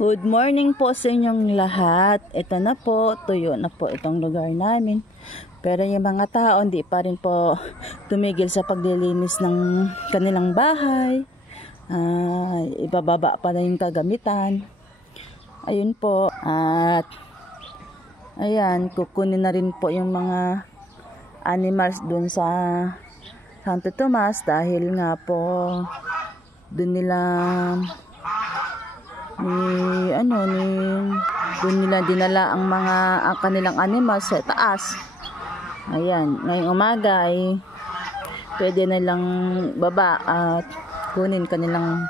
Good morning po sa inyong lahat. Ito na po, tuyo na po itong lugar namin. Pero yung mga tao hindi pa rin po tumigil sa paglilinis ng kanilang bahay. Ibababa pa na yung kagamitan. Ayun po. At ayan, kukunin na rin po yung mga animals dun sa Santo Tomas dahil nga po dun nila doon nila dinala ang kanilang animals sa taas. Ayan, ngayong umaga ay pwede na lang baba at kunin kanilang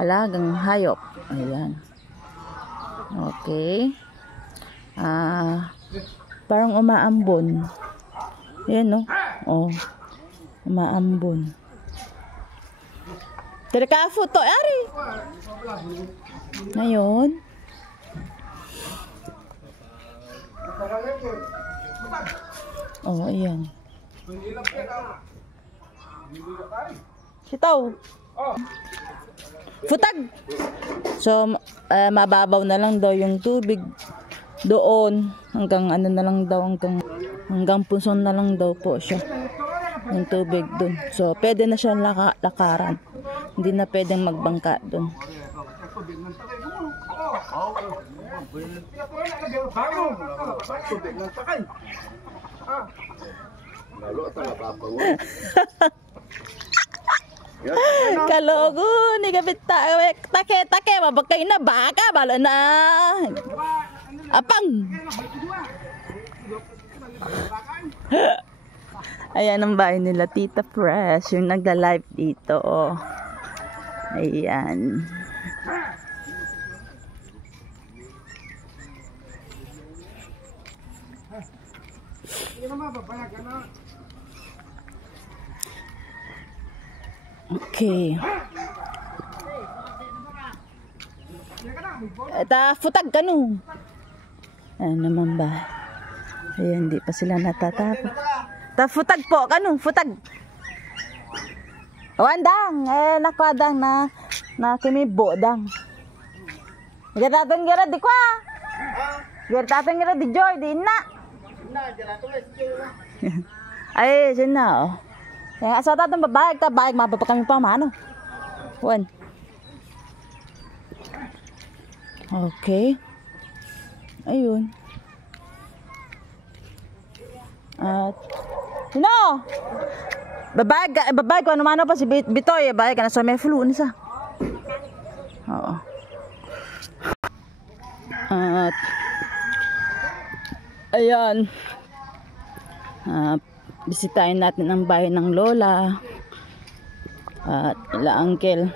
alagang hayop. Ayan. Okay. Parang umaambon. Ayan, no? Oh. Umaambon. Terka photo ari. Ngayon. Oh, ayan. Sitaw. Futag. So, mababaw na lang daw yung tubig doon. Hanggang ano na lang daw, hanggang puson na lang daw po siya. Yung tubig doon. So, pwede na siya lakaran. Hindi na pwedeng magbangka doon. Kalogo ni kapit take mabakay na baka bala na apang. Ayan ang bahay nila Tita Fresh, yung nagda-live dito. Oh. Ayan. Okay. Eta futag kanu. Ano naman ba? Ayan, hindi pa sila natatapos. Ta futag po kanu, futag. Wandang, nakwadang na kimibo dang. Geraton gera di kwa. Geraton gera di joy di na. Ay, sina oh. Kaya sa tatong babayag ta, bayag mababa kami pa mano. Wan. Okay. Ayun. At sino? Babayag ko ano pa si Bitoy, bayag ka na sa may flu nisa. Oo. At ayan. Bisitahin natin ang bahay ng Lola at ila Uncle.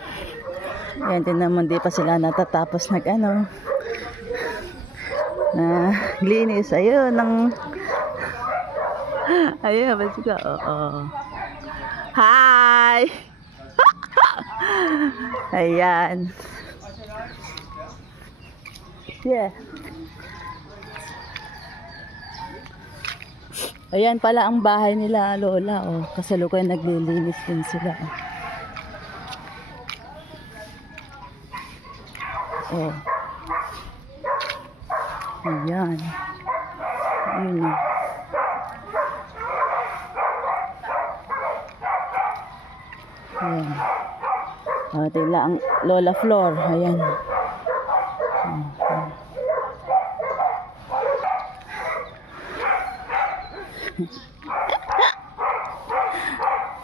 Ayan din naman, di pa sila natatapos linis. Ayun ayun basta ka. Oo. Hi. Ayan. Yeah. Ayan pala ang bahay nila Lola. Oh, kasalukuyan naglilinis din sila. Oh. Ayan. Ayun. Ayan. At ila ang Lola Floor. Ayan.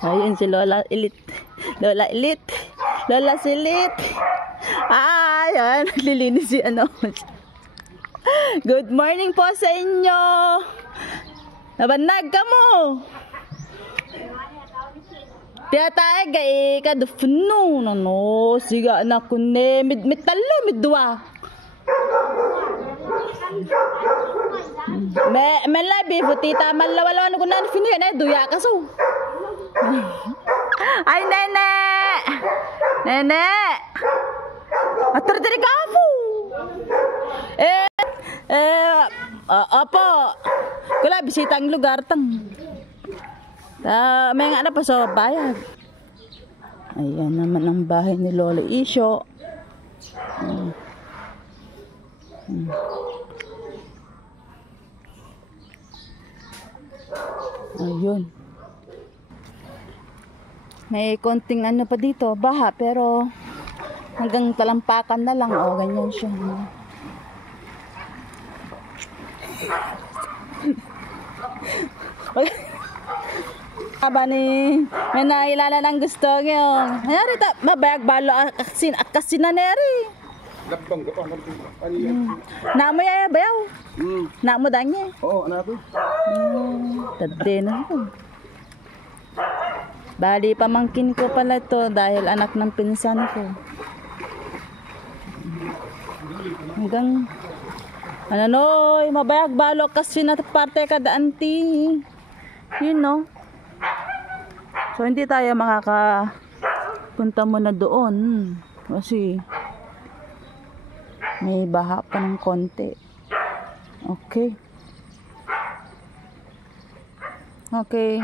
Ayun si Lola Elite. Lola Elite. Lola Silit. Ayan. Naglilinis si ano. Good morning po sa inyo. Nabanag ka mo. Tiyatae gay kadufno. No. Siga anak ko ne. Mitalo midwa. Malabi futita malawalawan ko na finish na duya kaso. Ay nene. Nene. Atar dari kafu. Apa? Kula bisita ang lugar tang. May nga na pa sa bayag. Ayan naman ang bahay ni Lola Isyo. Ayun. May konting ano pa dito, baha, pero hanggang talampakan na lang. O, ganyan siya. Aba ni may nailala ng gusto ngayon. Ayari ta, mabayag balo akasin na neri. Namo ya bayaw. Namo dange. Oo, ano to? Tadde na ko. Bali pamangkin ko pala to dahil anak ng pinsan ko. Hanggang ano noy, mabayag balo akasin na parte kada auntie. You know. So hindi tayo makakapunta muna doon kasi may baha pa ng konti. Okay. Okay.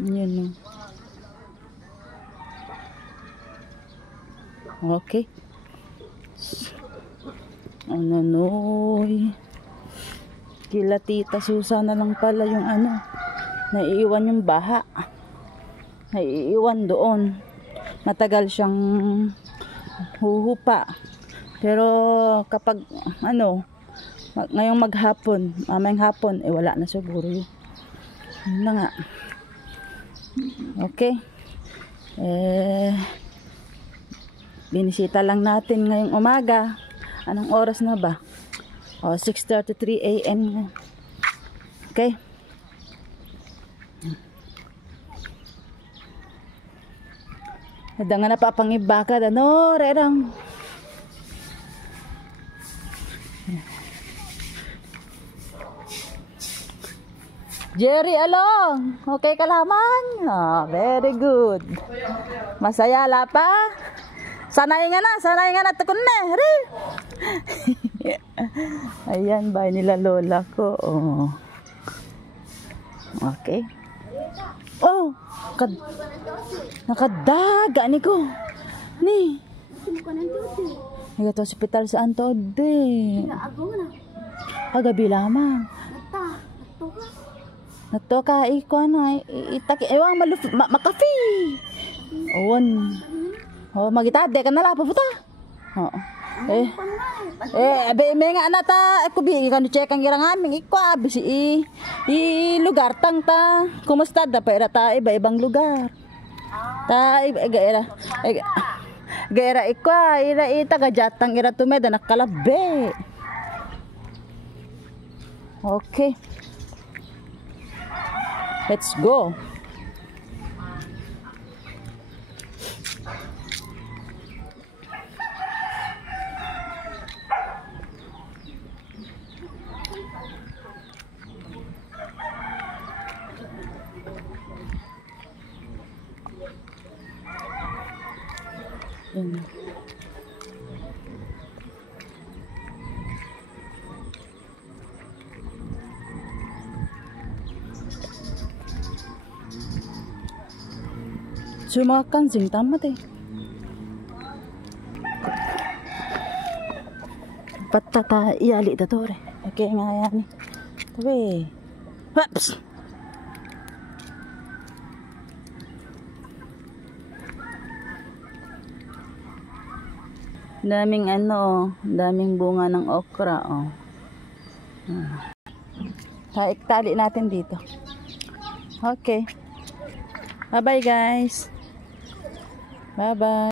Yun. Okay. Ano noy. Kila Tita Susan na lang pala yung ano. Naiiwan yung baha. Naiiwan doon. Matagal siyang huhupa. Pero kapag ano, ngayong maghapon, mamayang hapon, wala na siguro yun. Yun na nga. Okay. Binisita lang natin ngayong umaga. Anong oras na ba? 6:33 AM. Okay. Nga na pa pangibaka ano, rerang. Jerry along. Okay ka lamang? Very good. Masaya la pa? Sanay nga na tukon na. Ayan, bahay nila lola ko. Oh. Okay. Oh, nakadaga ni ko. Ni. Ito hospital sa Antode. Agabi lamang. Nato ka iko na itaki ewang makafi. Oon. Oh, magitade ka na la paputa. Oo. Be nga anata ako bi kan check ang irang aming iko abisi i lugar tang ta. Kumusta da pa ta iba-ibang lugar. Ta gaira iko ira taga jatang ira tumeda nakalabe. Okay. Let's go. Sumakan sing tamat eh. Patata iyali da tore. Okay nga yan. Tabi. Haps. Daming ano, daming bunga ng okra oh. Tali natin dito. Okay. Bye bye guys. Bye bye.